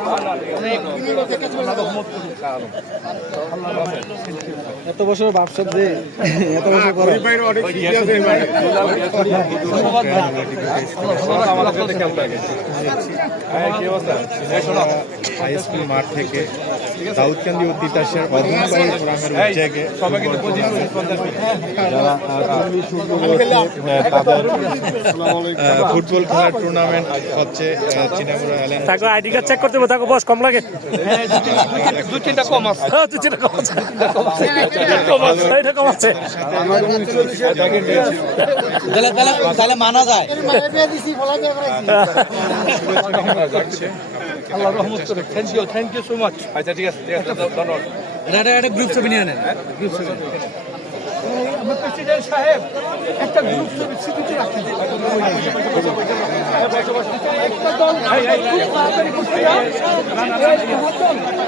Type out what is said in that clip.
এত বছর ব্যবসা যে এত বছর পরে হাই স্কুল মাঠ থেকে দাউদকান্দি ও তিতাসের অধুনাতম গ্রামের উদ্যোগে যারা তাদের ফুটবল খেলার টুর্নামেন্ট হচ্ছে চিনাগুড়া এলেন। তাকে আইডি কার্ড চেক করতে হবে, তাকে বস কম লাগে, দু তিনটা কম আছে, কম আছে। তাহলে মানা যায়। আল্লাহ রহমত করে। Thank you so much. আচ্ছা ঠিক আছে, ধন্যবাদ। এটা গ্রুপ ছবি নিয়ে নেন, গ্রুপ ছবি। আমার প্রেসিডেন্ট সাহেব একটা গ্রুপ ছবি স্মৃতি রাখছেন। একটা দল খুব তাড়াতাড়ি